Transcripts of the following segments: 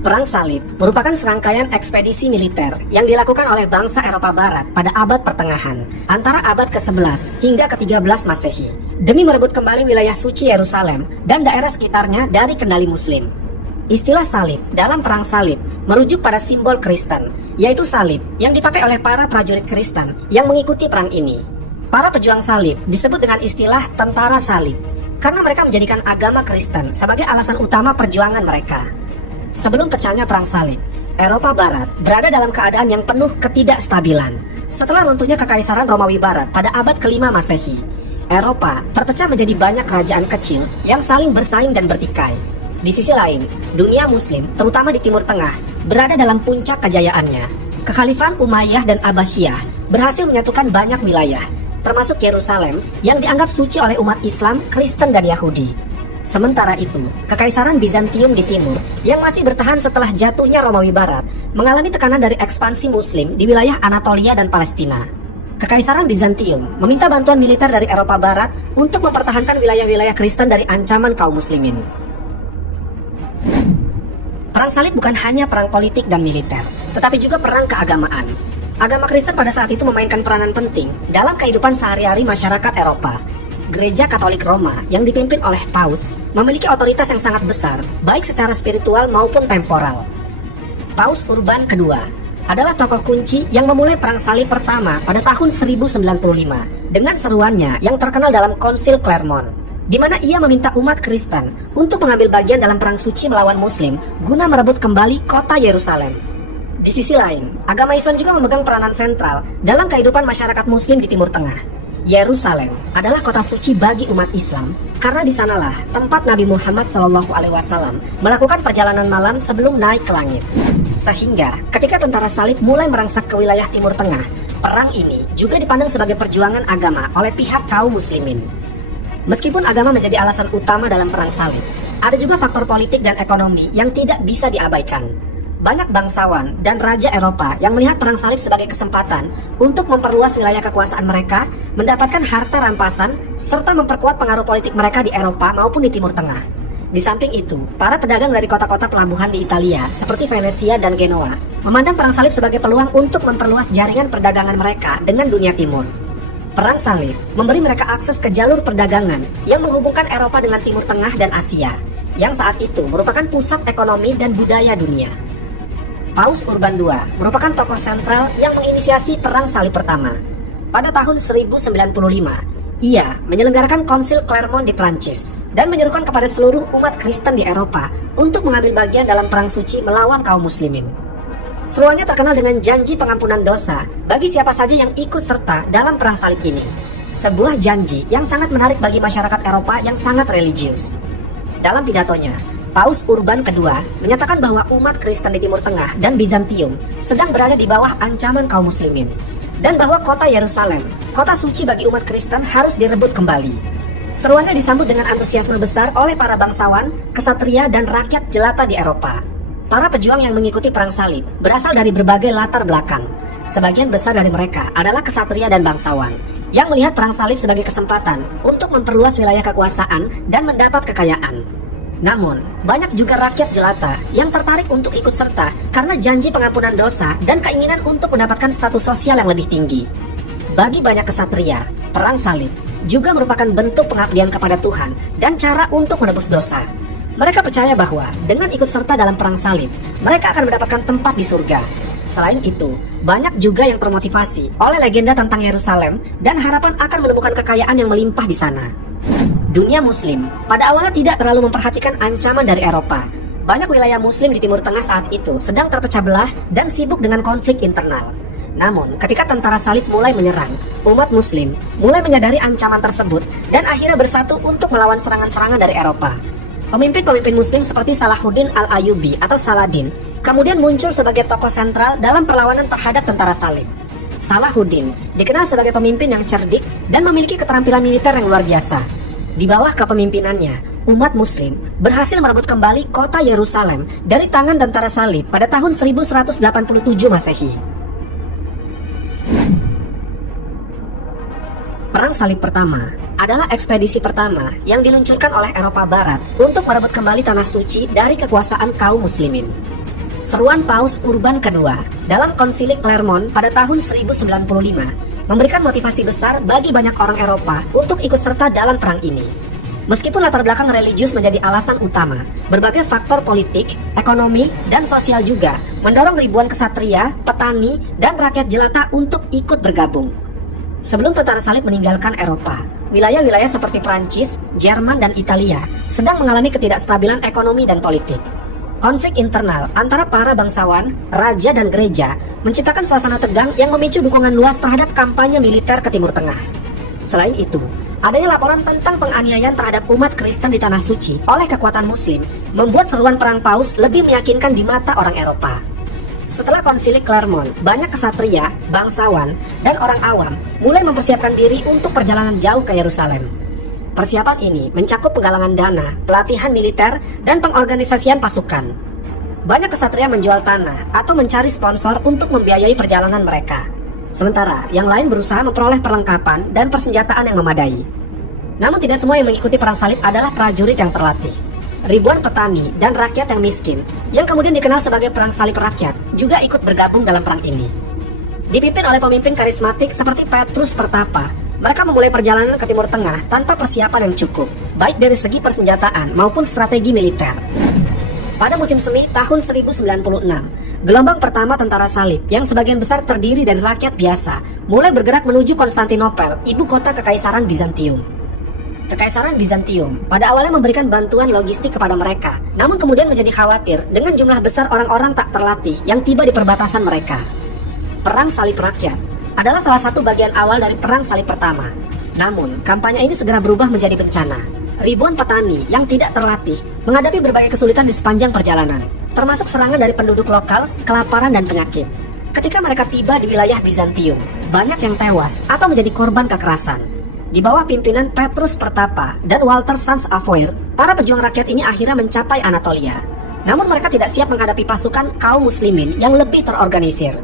Perang Salib merupakan serangkaian ekspedisi militer yang dilakukan oleh bangsa Eropa Barat pada abad pertengahan, antara abad ke-11 hingga ke-13 Masehi, demi merebut kembali wilayah suci Yerusalem dan daerah sekitarnya dari kendali Muslim. Istilah salib dalam Perang Salib merujuk pada simbol Kristen, yaitu salib yang dipakai oleh para prajurit Kristen yang mengikuti perang ini. Para pejuang salib disebut dengan istilah tentara salib, karena mereka menjadikan agama Kristen sebagai alasan utama perjuangan mereka. Sebelum pecahnya Perang Salib, Eropa Barat berada dalam keadaan yang penuh ketidakstabilan. Setelah runtuhnya Kekaisaran Romawi Barat pada abad ke-5 Masehi, Eropa terpecah menjadi banyak kerajaan kecil yang saling bersaing dan bertikai. Di sisi lain, dunia Muslim, terutama di Timur Tengah, berada dalam puncak kejayaannya. Kekhalifahan Umayyah dan Abbasiyah berhasil menyatukan banyak wilayah, termasuk Yerusalem yang dianggap suci oleh umat Islam, Kristen, dan Yahudi. Sementara itu, Kekaisaran Bizantium di timur yang masih bertahan setelah jatuhnya Romawi Barat mengalami tekanan dari ekspansi Muslim di wilayah Anatolia dan Palestina. Kekaisaran Bizantium meminta bantuan militer dari Eropa Barat untuk mempertahankan wilayah-wilayah Kristen dari ancaman kaum Muslimin. Perang Salib bukan hanya perang politik dan militer, tetapi juga perang keagamaan. Agama Kristen pada saat itu memainkan peranan penting dalam kehidupan sehari-hari masyarakat Eropa. Gereja Katolik Roma yang dipimpin oleh Paus memiliki otoritas yang sangat besar, baik secara spiritual maupun temporal. Paus Urban II adalah tokoh kunci yang memulai Perang Salib pertama pada tahun 1095 dengan seruannya yang terkenal dalam Konsil Clermont, di mana ia meminta umat Kristen untuk mengambil bagian dalam perang suci melawan Muslim guna merebut kembali kota Yerusalem. Di sisi lain, agama Islam juga memegang peranan sentral dalam kehidupan masyarakat Muslim di Timur Tengah. Yerusalem adalah kota suci bagi umat Islam karena di sanalah tempat Nabi Muhammad SAW melakukan perjalanan malam sebelum naik ke langit. Sehingga ketika tentara salib mulai merangsak ke wilayah Timur Tengah, perang ini juga dipandang sebagai perjuangan agama oleh pihak kaum muslimin. Meskipun agama menjadi alasan utama dalam perang salib, ada juga faktor politik dan ekonomi yang tidak bisa diabaikan. Banyak bangsawan dan raja Eropa yang melihat perang salib sebagai kesempatan untuk memperluas wilayah kekuasaan mereka, mendapatkan harta rampasan, serta memperkuat pengaruh politik mereka di Eropa maupun di Timur Tengah. Di samping itu, para pedagang dari kota-kota pelabuhan di Italia seperti Venesia dan Genoa memandang perang salib sebagai peluang untuk memperluas jaringan perdagangan mereka dengan dunia timur. Perang salib memberi mereka akses ke jalur perdagangan yang menghubungkan Eropa dengan Timur Tengah dan Asia, yang saat itu merupakan pusat ekonomi dan budaya dunia. Paus Urban II merupakan tokoh sentral yang menginisiasi Perang Salib pertama. Pada tahun 1095, ia menyelenggarakan Konsil Clermont di Prancis dan menyerukan kepada seluruh umat Kristen di Eropa untuk mengambil bagian dalam perang suci melawan kaum muslimin. Seruannya terkenal dengan janji pengampunan dosa bagi siapa saja yang ikut serta dalam Perang Salib ini. Sebuah janji yang sangat menarik bagi masyarakat Eropa yang sangat religius. Dalam pidatonya, Paus Urban II menyatakan bahwa umat Kristen di Timur Tengah dan Bizantium sedang berada di bawah ancaman kaum muslimin, dan bahwa kota Yerusalem, kota suci bagi umat Kristen, harus direbut kembali. Seruannya disambut dengan antusiasme besar oleh para bangsawan, kesatria, dan rakyat jelata di Eropa. Para pejuang yang mengikuti Perang Salib berasal dari berbagai latar belakang. Sebagian besar dari mereka adalah kesatria dan bangsawan yang melihat Perang Salib sebagai kesempatan untuk memperluas wilayah kekuasaan dan mendapat kekayaan. Namun, banyak juga rakyat jelata yang tertarik untuk ikut serta karena janji pengampunan dosa dan keinginan untuk mendapatkan status sosial yang lebih tinggi. Bagi banyak kesatria, Perang Salib juga merupakan bentuk pengabdian kepada Tuhan dan cara untuk menebus dosa. Mereka percaya bahwa dengan ikut serta dalam Perang Salib, mereka akan mendapatkan tempat di surga. Selain itu, banyak juga yang termotivasi oleh legenda tentang Yerusalem dan harapan akan menemukan kekayaan yang melimpah di sana. Dunia Muslim pada awalnya tidak terlalu memperhatikan ancaman dari Eropa. Banyak wilayah Muslim di Timur Tengah saat itu sedang terpecah belah dan sibuk dengan konflik internal. Namun, ketika tentara salib mulai menyerang, umat Muslim mulai menyadari ancaman tersebut dan akhirnya bersatu untuk melawan serangan-serangan dari Eropa. Pemimpin-pemimpin Muslim seperti Salahuddin Al-Ayyubi atau Saladin kemudian muncul sebagai tokoh sentral dalam perlawanan terhadap tentara salib. Salahuddin dikenal sebagai pemimpin yang cerdik dan memiliki keterampilan militer yang luar biasa. Di bawah kepemimpinannya, umat Muslim berhasil merebut kembali kota Yerusalem dari tangan tentara salib pada tahun 1187 Masehi. Perang Salib pertama adalah ekspedisi pertama yang diluncurkan oleh Eropa Barat untuk merebut kembali tanah suci dari kekuasaan kaum muslimin. Seruan Paus Urban II dalam Konsili Clermont pada tahun 1095 memberikan motivasi besar bagi banyak orang Eropa untuk ikut serta dalam perang ini. Meskipun latar belakang religius menjadi alasan utama, berbagai faktor politik, ekonomi, dan sosial juga mendorong ribuan kesatria, petani, dan rakyat jelata untuk ikut bergabung. Sebelum tentara salib meninggalkan Eropa, wilayah-wilayah seperti Prancis, Jerman, dan Italia sedang mengalami ketidakstabilan ekonomi dan politik. Konflik internal antara para bangsawan, raja, dan gereja menciptakan suasana tegang yang memicu dukungan luas terhadap kampanye militer ke Timur Tengah. Selain itu, adanya laporan tentang penganiayaan terhadap umat Kristen di Tanah Suci oleh kekuatan Muslim membuat seruan perang Paus lebih meyakinkan di mata orang Eropa. Setelah Konsili Clermont, banyak kesatria, bangsawan, dan orang awam mulai mempersiapkan diri untuk perjalanan jauh ke Yerusalem. Persiapan ini mencakup penggalangan dana, pelatihan militer, dan pengorganisasian pasukan. Banyak kesatria menjual tanah atau mencari sponsor untuk membiayai perjalanan mereka. Sementara yang lain berusaha memperoleh perlengkapan dan persenjataan yang memadai. Namun tidak semua yang mengikuti perang salib adalah prajurit yang terlatih. Ribuan petani dan rakyat yang miskin, yang kemudian dikenal sebagai perang salib rakyat, juga ikut bergabung dalam perang ini. Dipimpin oleh pemimpin karismatik seperti Petrus Pertapa, mereka memulai perjalanan ke Timur Tengah tanpa persiapan yang cukup, baik dari segi persenjataan maupun strategi militer. Pada musim semi tahun 1096, gelombang pertama tentara salib yang sebagian besar terdiri dari rakyat biasa mulai bergerak menuju Konstantinopel, ibu kota Kekaisaran Bizantium. Kekaisaran Bizantium pada awalnya memberikan bantuan logistik kepada mereka, namun kemudian menjadi khawatir dengan jumlah besar orang-orang tak terlatih yang tiba di perbatasan mereka. Perang salib rakyat adalah salah satu bagian awal dari perang salib pertama. Namun, kampanye ini segera berubah menjadi bencana. Ribuan petani yang tidak terlatih menghadapi berbagai kesulitan di sepanjang perjalanan, termasuk serangan dari penduduk lokal, kelaparan, dan penyakit. Ketika mereka tiba di wilayah Bizantium, banyak yang tewas atau menjadi korban kekerasan. Di bawah pimpinan Petrus Pertapa dan Walter Sans Avoyr, para pejuang rakyat ini akhirnya mencapai Anatolia. Namun mereka tidak siap menghadapi pasukan kaum muslimin yang lebih terorganisir.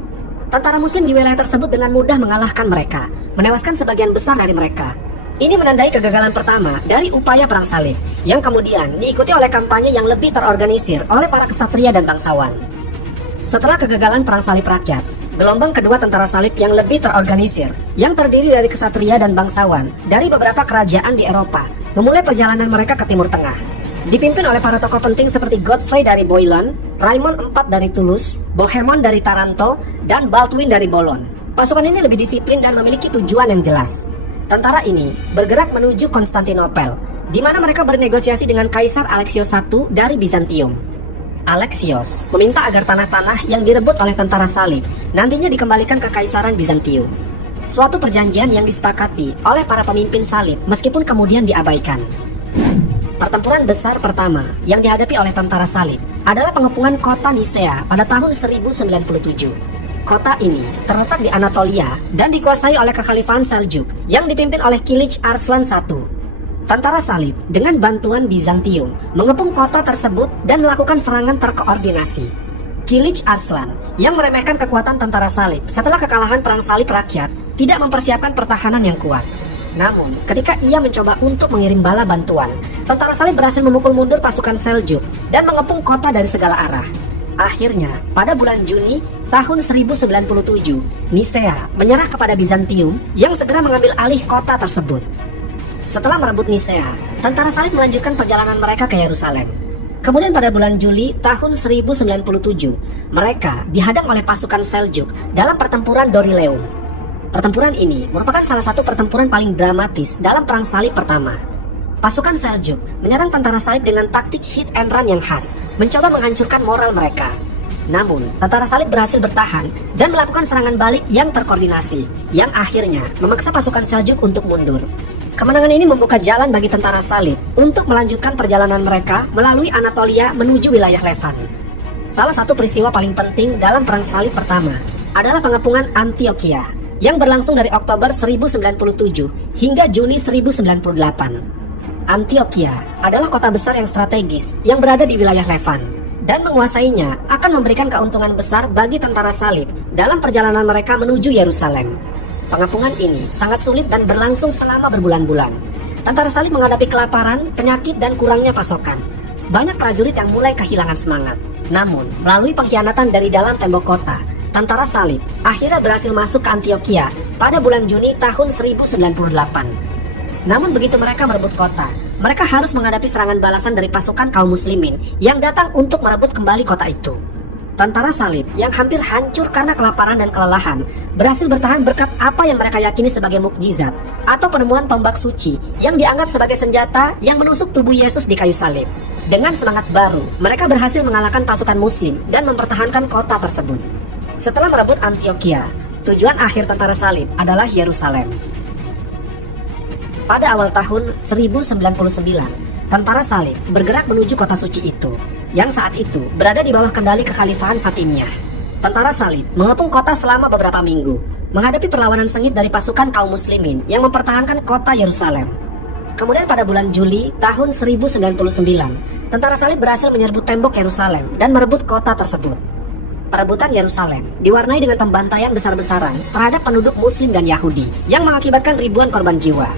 Tentara muslim di wilayah tersebut dengan mudah mengalahkan mereka, menewaskan sebagian besar dari mereka. Ini menandai kegagalan pertama dari upaya perang salib, yang kemudian diikuti oleh kampanye yang lebih terorganisir oleh para kesatria dan bangsawan. Setelah kegagalan perang salib rakyat, gelombang kedua tentara salib yang lebih terorganisir, yang terdiri dari kesatria dan bangsawan dari beberapa kerajaan di Eropa, memulai perjalanan mereka ke Timur Tengah. Dipimpin oleh para tokoh penting seperti Godfrey dari Bouillon, Raymond IV dari Toulouse, Bohemond dari Taranto, dan Baldwin dari Boulogne. Pasukan ini lebih disiplin dan memiliki tujuan yang jelas. Tentara ini bergerak menuju Konstantinopel, di mana mereka bernegosiasi dengan Kaisar Alexios I dari Bizantium. Alexios meminta agar tanah-tanah yang direbut oleh tentara salib nantinya dikembalikan ke Kaisaran Bizantium. Suatu perjanjian yang disepakati oleh para pemimpin salib meskipun kemudian diabaikan. Pertempuran besar pertama yang dihadapi oleh tentara salib adalah pengepungan kota Nisea pada tahun 1097. Kota ini terletak di Anatolia dan dikuasai oleh Kekhalifahan Seljuk yang dipimpin oleh Kilich Arslan I. Tentara salib dengan bantuan Bizantium mengepung kota tersebut dan melakukan serangan terkoordinasi. Kilich Arslan yang meremehkan kekuatan tentara salib setelah kekalahan perang salib rakyat tidak mempersiapkan pertahanan yang kuat. Namun, ketika ia mencoba untuk mengirim bala bantuan, tentara salib berhasil memukul mundur pasukan Seljuk dan mengepung kota dari segala arah. Akhirnya, pada bulan Juni tahun 1097, Nisea menyerah kepada Bizantium yang segera mengambil alih kota tersebut. Setelah merebut Nisea, tentara salib melanjutkan perjalanan mereka ke Yerusalem. Kemudian pada bulan Juli tahun 1097, mereka dihadang oleh pasukan Seljuk dalam pertempuran Dorileum. Pertempuran ini merupakan salah satu pertempuran paling dramatis dalam perang salib pertama. Pasukan Seljuk menyerang tentara salib dengan taktik hit and run yang khas, mencoba menghancurkan moral mereka. Namun, tentara salib berhasil bertahan dan melakukan serangan balik yang terkoordinasi, yang akhirnya memaksa pasukan Seljuk untuk mundur. Kemenangan ini membuka jalan bagi tentara salib untuk melanjutkan perjalanan mereka melalui Anatolia menuju wilayah Levant. Salah satu peristiwa paling penting dalam perang salib pertama adalah pengepungan Antioquia, yang berlangsung dari Oktober 1097 hingga Juni 1098. Antioquia adalah kota besar yang strategis yang berada di wilayah Levant, dan menguasainya akan memberikan keuntungan besar bagi tentara salib dalam perjalanan mereka menuju Yerusalem. Pengepungan ini sangat sulit dan berlangsung selama berbulan-bulan. Tentara salib menghadapi kelaparan, penyakit, dan kurangnya pasokan. Banyak prajurit yang mulai kehilangan semangat. Namun, melalui pengkhianatan dari dalam tembok kota, tentara salib akhirnya berhasil masuk ke Antioquia pada bulan Juni tahun 1098. Namun begitu mereka merebut kota, mereka harus menghadapi serangan balasan dari pasukan kaum muslimin yang datang untuk merebut kembali kota itu. Tentara salib yang hampir hancur karena kelaparan dan kelelahan berhasil bertahan berkat apa yang mereka yakini sebagai mukjizat atau penemuan tombak suci yang dianggap sebagai senjata yang menusuk tubuh Yesus di kayu salib. Dengan semangat baru, mereka berhasil mengalahkan pasukan muslim dan mempertahankan kota tersebut. Setelah merebut Antioquia, tujuan akhir tentara salib adalah Yerusalem. Pada awal tahun 1099, tentara salib bergerak menuju kota suci itu, yang saat itu berada di bawah kendali kekhalifahan Fatimiyah. Tentara salib mengepung kota selama beberapa minggu, menghadapi perlawanan sengit dari pasukan kaum muslimin yang mempertahankan kota Yerusalem. Kemudian pada bulan Juli tahun 1099, tentara salib berhasil menyerbu tembok Yerusalem dan merebut kota tersebut. Perebutan Yerusalem diwarnai dengan pembantaian besar-besaran terhadap penduduk muslim dan Yahudi yang mengakibatkan ribuan korban jiwa.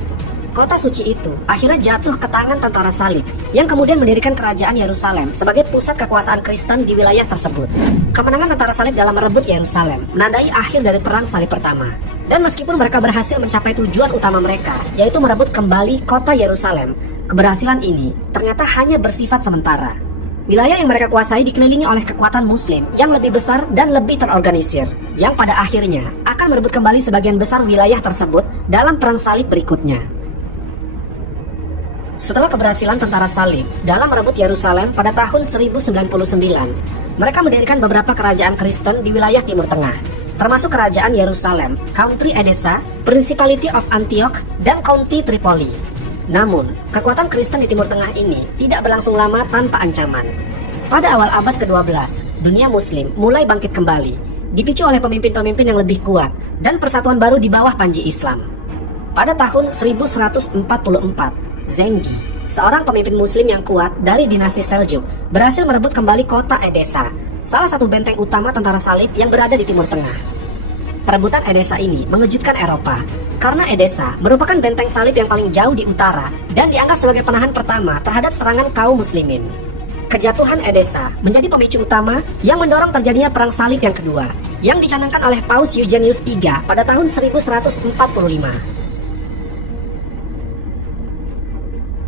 Kota suci itu akhirnya jatuh ke tangan tentara salib yang kemudian mendirikan kerajaan Yerusalem sebagai pusat kekuasaan Kristen di wilayah tersebut. Kemenangan tentara salib dalam merebut Yerusalem menandai akhir dari perang salib pertama. Dan meskipun mereka berhasil mencapai tujuan utama mereka, yaitu merebut kembali kota Yerusalem, keberhasilan ini ternyata hanya bersifat sementara. Wilayah yang mereka kuasai dikelilingi oleh kekuatan muslim yang lebih besar dan lebih terorganisir, yang pada akhirnya akan merebut kembali sebagian besar wilayah tersebut dalam perang salib berikutnya. Setelah keberhasilan tentara salib dalam merebut Yerusalem pada tahun 1099, mereka mendirikan beberapa kerajaan Kristen di wilayah Timur Tengah, termasuk kerajaan Yerusalem, Country Edessa, Principality of Antioch, dan County Tripoli. Namun, kekuatan Kristen di Timur Tengah ini tidak berlangsung lama tanpa ancaman. Pada awal abad ke-12, dunia muslim mulai bangkit kembali, dipicu oleh pemimpin-pemimpin yang lebih kuat dan persatuan baru di bawah panji Islam. Pada tahun 1144, Zengi, seorang pemimpin muslim yang kuat dari dinasti Seljuk, berhasil merebut kembali kota Edessa, salah satu benteng utama tentara salib yang berada di Timur Tengah. Perebutan Edessa ini mengejutkan Eropa, karena Edessa merupakan benteng salib yang paling jauh di utara dan dianggap sebagai penahan pertama terhadap serangan kaum muslimin. Kejatuhan Edessa menjadi pemicu utama yang mendorong terjadinya perang salib yang kedua, yang dicanangkan oleh Paus Eugenius III pada tahun 1145.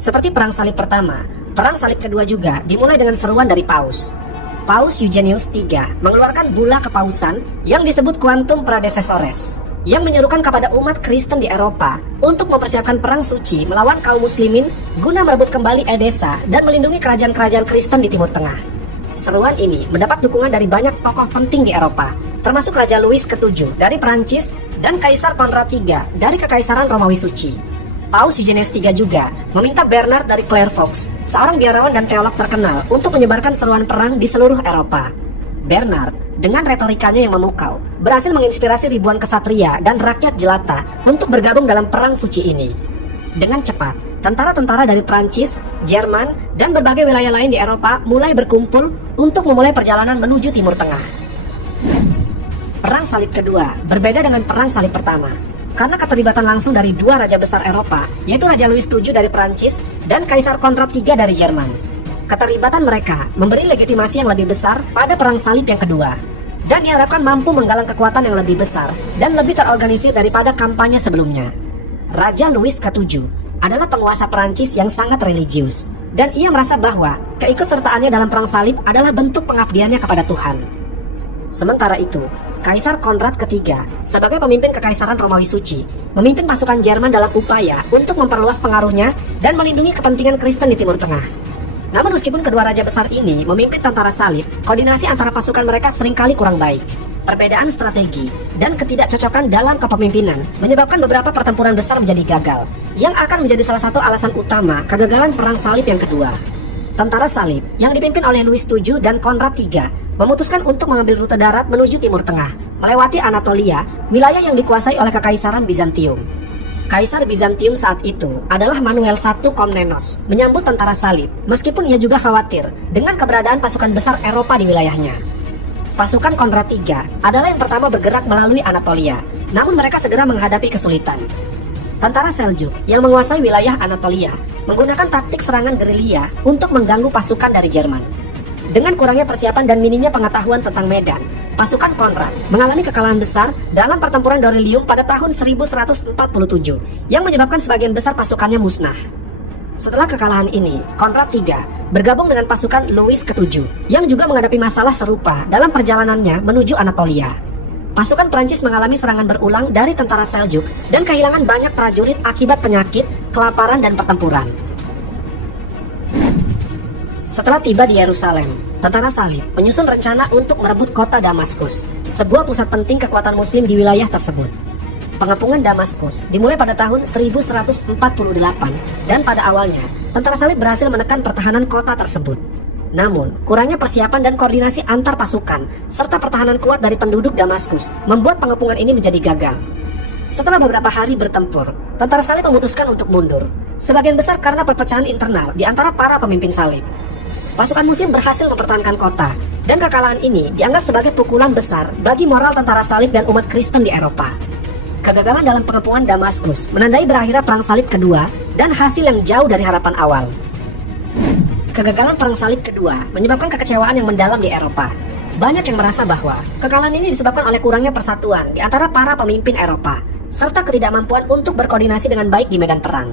Seperti perang salib pertama, perang salib kedua juga dimulai dengan seruan dari Paus. Paus Eugenius III mengeluarkan bula kepausan yang disebut Quantum Predecessores, yang menyerukan kepada umat Kristen di Eropa untuk mempersiapkan perang suci melawan kaum muslimin guna merebut kembali Edessa dan melindungi kerajaan-kerajaan Kristen di Timur Tengah. Seruan ini mendapat dukungan dari banyak tokoh penting di Eropa, termasuk Raja Louis ke-7 dari Perancis dan Kaisar Konrad III dari Kekaisaran Romawi Suci. Paus Eugenius III juga meminta Bernard dari Clairvaux, seorang biarawan dan teolog terkenal, untuk menyebarkan seruan perang di seluruh Eropa. Bernard, dengan retorikanya yang memukau, berhasil menginspirasi ribuan kesatria dan rakyat jelata untuk bergabung dalam perang suci ini. Dengan cepat, tentara-tentara dari Prancis, Jerman, dan berbagai wilayah lain di Eropa mulai berkumpul untuk memulai perjalanan menuju Timur Tengah. Perang salib kedua berbeda dengan perang salib pertama, karena keterlibatan langsung dari dua raja besar Eropa, yaitu Raja Louis VII dari Prancis dan Kaisar Konrad III dari Jerman. Keterlibatan mereka memberi legitimasi yang lebih besar pada perang salib yang kedua, dan diharapkan mampu menggalang kekuatan yang lebih besar dan lebih terorganisir daripada kampanye sebelumnya. Raja Louis ke-7 adalah penguasa Prancis yang sangat religius, dan ia merasa bahwa keikutsertaannya dalam perang salib adalah bentuk pengabdiannya kepada Tuhan. Sementara itu, Kaisar Konrad III sebagai pemimpin Kekaisaran Romawi Suci memimpin pasukan Jerman dalam upaya untuk memperluas pengaruhnya dan melindungi kepentingan Kristen di Timur Tengah. Namun meskipun kedua raja besar ini memimpin tentara salib, koordinasi antara pasukan mereka seringkali kurang baik. Perbedaan strategi dan ketidakcocokan dalam kepemimpinan menyebabkan beberapa pertempuran besar menjadi gagal, yang akan menjadi salah satu alasan utama kegagalan perang salib yang kedua. Tentara salib yang dipimpin oleh Louis VII dan Konrad III memutuskan untuk mengambil rute darat menuju Timur Tengah, melewati Anatolia, wilayah yang dikuasai oleh Kekaisaran Bizantium. Kaisar Bizantium saat itu adalah Manuel I Komnenos, menyambut tentara salib, meskipun ia juga khawatir dengan keberadaan pasukan besar Eropa di wilayahnya. Pasukan Konrad III adalah yang pertama bergerak melalui Anatolia, namun mereka segera menghadapi kesulitan. Tentara Seljuk yang menguasai wilayah Anatolia menggunakan taktik serangan gerilya untuk mengganggu pasukan dari Jerman. Dengan kurangnya persiapan dan minimnya pengetahuan tentang medan, pasukan Konrad mengalami kekalahan besar dalam pertempuran Dorylium pada tahun 1147 yang menyebabkan sebagian besar pasukannya musnah. Setelah kekalahan ini, Konrad III bergabung dengan pasukan Louis ke-7 yang juga menghadapi masalah serupa dalam perjalanannya menuju Anatolia. Pasukan Prancis mengalami serangan berulang dari tentara Seljuk dan kehilangan banyak prajurit akibat penyakit, kelaparan, dan pertempuran. Setelah tiba di Yerusalem, tentara Salib menyusun rencana untuk merebut kota Damaskus, sebuah pusat penting kekuatan Muslim di wilayah tersebut. Pengepungan Damaskus dimulai pada tahun 1148 dan pada awalnya, tentara Salib berhasil menekan pertahanan kota tersebut. Namun, kurangnya persiapan dan koordinasi antar pasukan serta pertahanan kuat dari penduduk Damaskus membuat pengepungan ini menjadi gagal. Setelah beberapa hari bertempur, tentara Salib memutuskan untuk mundur, sebagian besar karena perpecahan internal di antara para pemimpin Salib. Pasukan Muslim berhasil mempertahankan kota, dan kekalahan ini dianggap sebagai pukulan besar bagi moral tentara Salib dan umat Kristen di Eropa. Kegagalan dalam pengepungan Damaskus menandai berakhirnya Perang Salib Kedua dan hasil yang jauh dari harapan awal. Kegagalan Perang Salib Kedua menyebabkan kekecewaan yang mendalam di Eropa. Banyak yang merasa bahwa kekalahan ini disebabkan oleh kurangnya persatuan di antara para pemimpin Eropa, serta ketidakmampuan untuk berkoordinasi dengan baik di medan perang.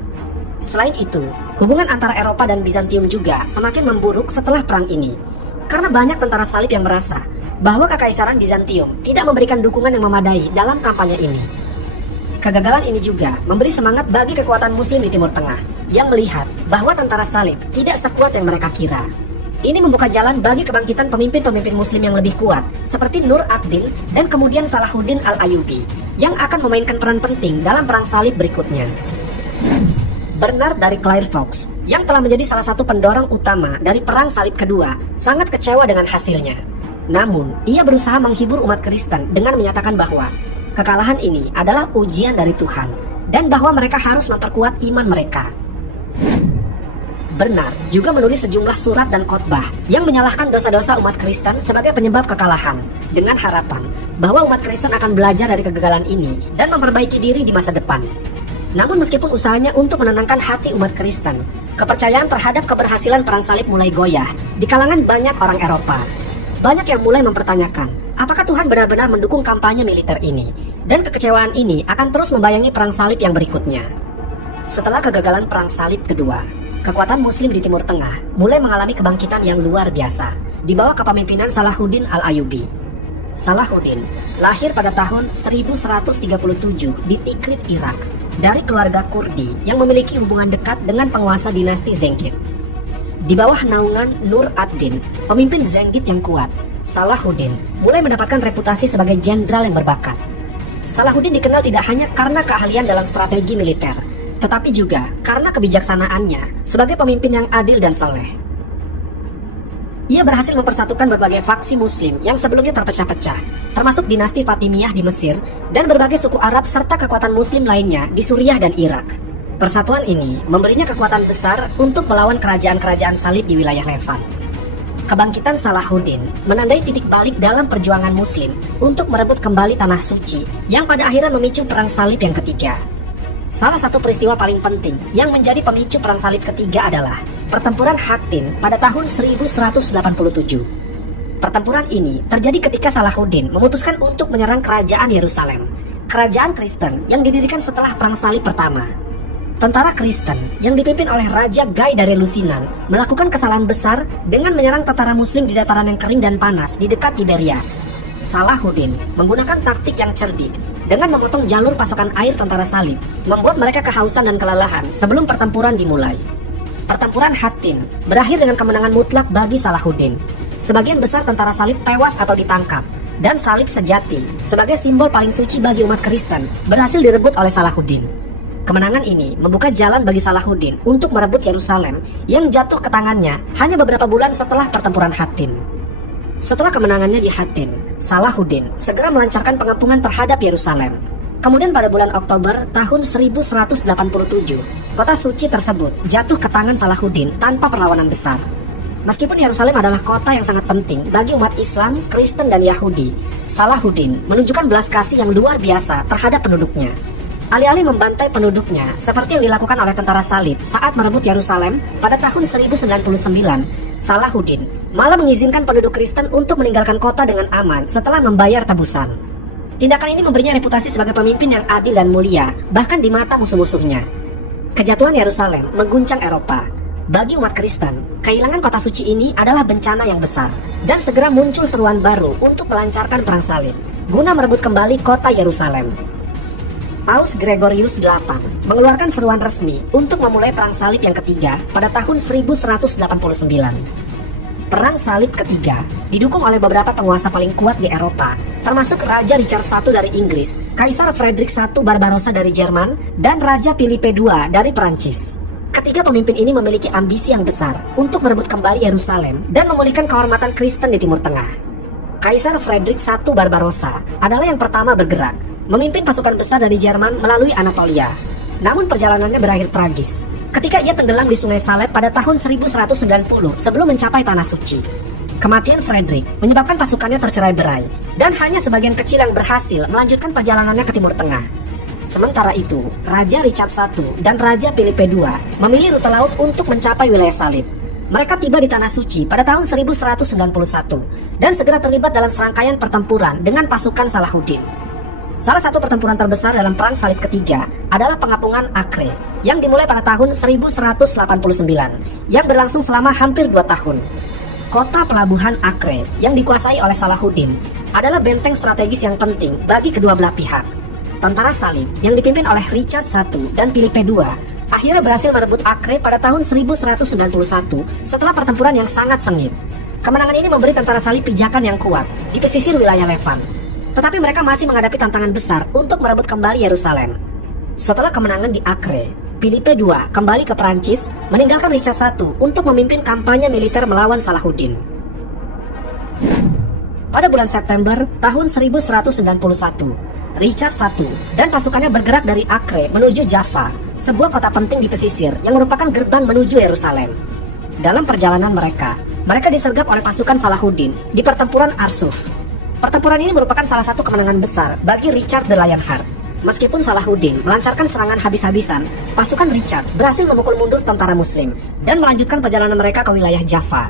Selain itu, hubungan antara Eropa dan Bizantium juga semakin memburuk setelah perang ini, karena banyak tentara Salib yang merasa bahwa Kekaisaran Bizantium tidak memberikan dukungan yang memadai dalam kampanye ini. Kegagalan ini juga memberi semangat bagi kekuatan Muslim di Timur Tengah yang melihat bahwa tentara Salib tidak sekuat yang mereka kira. Ini membuka jalan bagi kebangkitan pemimpin-pemimpin Muslim yang lebih kuat seperti Nur ad-Din dan kemudian Salahuddin al-Ayyubi yang akan memainkan peran penting dalam Perang Salib berikutnya. Bernard dari Clairvaux, yang telah menjadi salah satu pendorong utama dari Perang Salib Kedua, sangat kecewa dengan hasilnya. Namun, ia berusaha menghibur umat Kristen dengan menyatakan bahwa kekalahan ini adalah ujian dari Tuhan, dan bahwa mereka harus memperkuat iman mereka. Bernard juga menulis sejumlah surat dan khotbah yang menyalahkan dosa-dosa umat Kristen sebagai penyebab kekalahan, dengan harapan bahwa umat Kristen akan belajar dari kegagalan ini dan memperbaiki diri di masa depan. Namun meskipun usahanya untuk menenangkan hati umat Kristen, kepercayaan terhadap keberhasilan Perang Salib mulai goyah di kalangan banyak orang Eropa. Banyak yang mulai mempertanyakan, apakah Tuhan benar-benar mendukung kampanye militer ini? Dan kekecewaan ini akan terus membayangi Perang Salib yang berikutnya. Setelah kegagalan Perang Salib Kedua, kekuatan Muslim di Timur Tengah mulai mengalami kebangkitan yang luar biasa di bawah kepemimpinan Salahuddin al-Ayyubi. Salahuddin lahir pada tahun 1137 di Tikrit, Irak, dari keluarga Kurdi yang memiliki hubungan dekat dengan penguasa dinasti Zengid. Di bawah naungan Nur ad-Din, pemimpin Zengid yang kuat, Salahuddin mulai mendapatkan reputasi sebagai jenderal yang berbakat. Salahuddin dikenal tidak hanya karena keahlian dalam strategi militer, tetapi juga karena kebijaksanaannya sebagai pemimpin yang adil dan soleh. Ia berhasil mempersatukan berbagai faksi Muslim yang sebelumnya terpecah-pecah, termasuk dinasti Fatimiyah di Mesir dan berbagai suku Arab serta kekuatan Muslim lainnya di Suriah dan Irak. Persatuan ini memberinya kekuatan besar untuk melawan kerajaan-kerajaan Salib di wilayah Levant. Kebangkitan Salahuddin menandai titik balik dalam perjuangan Muslim untuk merebut kembali Tanah Suci yang pada akhirnya memicu Perang Salib yang ketiga. Salah satu peristiwa paling penting yang menjadi pemicu Perang Salib ketiga adalah Pertempuran Hattin pada tahun 1187. Pertempuran ini terjadi ketika Salahuddin memutuskan untuk menyerang kerajaan Yerusalem, kerajaan Kristen yang didirikan setelah Perang Salib pertama. Tentara Kristen yang dipimpin oleh Raja Guy dari Lusinan melakukan kesalahan besar dengan menyerang tentara Muslim di dataran yang kering dan panas di dekat Tiberias. Salahuddin menggunakan taktik yang cerdik dengan memotong jalur pasokan air tentara Salib, membuat mereka kehausan dan kelelahan sebelum pertempuran dimulai. Pertempuran Hattin berakhir dengan kemenangan mutlak bagi Salahuddin. Sebagian besar tentara Salib tewas atau ditangkap, dan salib sejati sebagai simbol paling suci bagi umat Kristen berhasil direbut oleh Salahuddin. Kemenangan ini membuka jalan bagi Salahuddin untuk merebut Yerusalem yang jatuh ke tangannya hanya beberapa bulan setelah pertempuran Hattin. Setelah kemenangannya di Hattin, Salahuddin segera melancarkan pengepungan terhadap Yerusalem. Kemudian pada bulan Oktober tahun 1187, kota suci tersebut jatuh ke tangan Salahuddin tanpa perlawanan besar. Meskipun Yerusalem adalah kota yang sangat penting bagi umat Islam, Kristen, dan Yahudi, Salahuddin menunjukkan belas kasih yang luar biasa terhadap penduduknya. alih-alih membantai penduduknya seperti yang dilakukan oleh tentara salib saat merebut Yerusalem pada tahun 1099, Salahuddin malah mengizinkan penduduk Kristen untuk meninggalkan kota dengan aman setelah membayar tebusan. Tindakan ini memberinya reputasi sebagai pemimpin yang adil dan mulia, bahkan di mata musuh-musuhnya. Kejatuhan Yerusalem mengguncang Eropa. Bagi umat Kristen, kehilangan kota suci ini adalah bencana yang besar, dan segera muncul seruan baru untuk melancarkan perang salib, guna merebut kembali kota Yerusalem. Paus Gregorius VIII mengeluarkan seruan resmi untuk memulai perang salib yang ketiga pada tahun 1189. Perang salib ketiga didukung oleh beberapa penguasa paling kuat di Eropa, termasuk Raja Richard I dari Inggris, Kaisar Frederick I Barbarossa dari Jerman, dan Raja Philippe II dari Perancis. Ketiga pemimpin ini memiliki ambisi yang besar untuk merebut kembali Yerusalem dan memulihkan kehormatan Kristen di Timur Tengah. Kaisar Frederick I Barbarossa adalah yang pertama bergerak, memimpin pasukan besar dari Jerman melalui Anatolia. Namun perjalanannya berakhir tragis ketika ia tenggelam di Sungai Saleb pada tahun 1190 sebelum mencapai Tanah Suci. Kematian Frederick menyebabkan pasukannya tercerai-berai, dan hanya sebagian kecil yang berhasil melanjutkan perjalanannya ke Timur Tengah. Sementara itu, Raja Richard I dan Raja Philippe II memilih rute laut untuk mencapai wilayah salib. Mereka tiba di Tanah Suci pada tahun 1191 dan segera terlibat dalam serangkaian pertempuran dengan pasukan Salahuddin. Salah satu pertempuran terbesar dalam Perang Salib ketiga adalah pengapungan Acre yang dimulai pada tahun 1189 yang berlangsung selama hampir 2 tahun. Kota pelabuhan Acre yang dikuasai oleh Salahuddin adalah benteng strategis yang penting bagi kedua belah pihak. Tentara salib yang dipimpin oleh Richard I dan Philippe II akhirnya berhasil merebut Acre pada tahun 1191 setelah pertempuran yang sangat sengit. Kemenangan ini memberi tentara salib pijakan yang kuat di pesisir wilayah Levant. Tetapi mereka masih menghadapi tantangan besar untuk merebut kembali Yerusalem. Setelah kemenangan di Acre, Philippe II kembali ke Perancis, meninggalkan Richard I untuk memimpin kampanye militer melawan Salahuddin. Pada bulan September tahun 1191, Richard I dan pasukannya bergerak dari Acre menuju Jaffa, sebuah kota penting di pesisir yang merupakan gerbang menuju Yerusalem. Dalam perjalanan mereka disergap oleh pasukan Salahuddin di pertempuran Arsuf. Pertempuran ini merupakan salah satu kemenangan besar bagi Richard the Lionheart. Meskipun Salahuddin melancarkan serangan habis-habisan, pasukan Richard berhasil memukul mundur tentara Muslim dan melanjutkan perjalanan mereka ke wilayah Jaffa.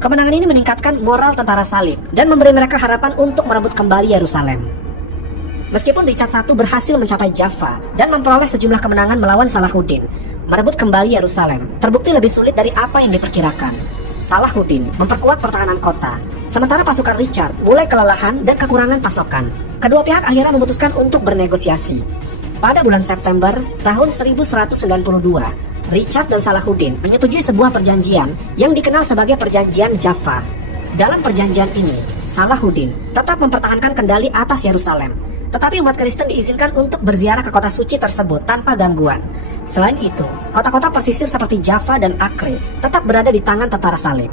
Kemenangan ini meningkatkan moral tentara salib dan memberi mereka harapan untuk merebut kembali Yerusalem. Meskipun Richard I berhasil mencapai Jaffa dan memperoleh sejumlah kemenangan melawan Salahuddin, merebut kembali Yerusalem terbukti lebih sulit dari apa yang diperkirakan. Salahuddin memperkuat pertahanan kota, sementara pasukan Richard mulai kelelahan dan kekurangan pasokan. Kedua pihak akhirnya memutuskan untuk bernegosiasi. Pada bulan September tahun 1192, Richard dan Salahuddin menyetujui sebuah perjanjian yang dikenal sebagai Perjanjian Jaffa. Dalam perjanjian ini, Salahuddin tetap mempertahankan kendali atas Yerusalem, tetapi umat Kristen diizinkan untuk berziarah ke kota suci tersebut tanpa gangguan. Selain itu, kota-kota pesisir seperti Jaffa dan Acre tetap berada di tangan tentara salib.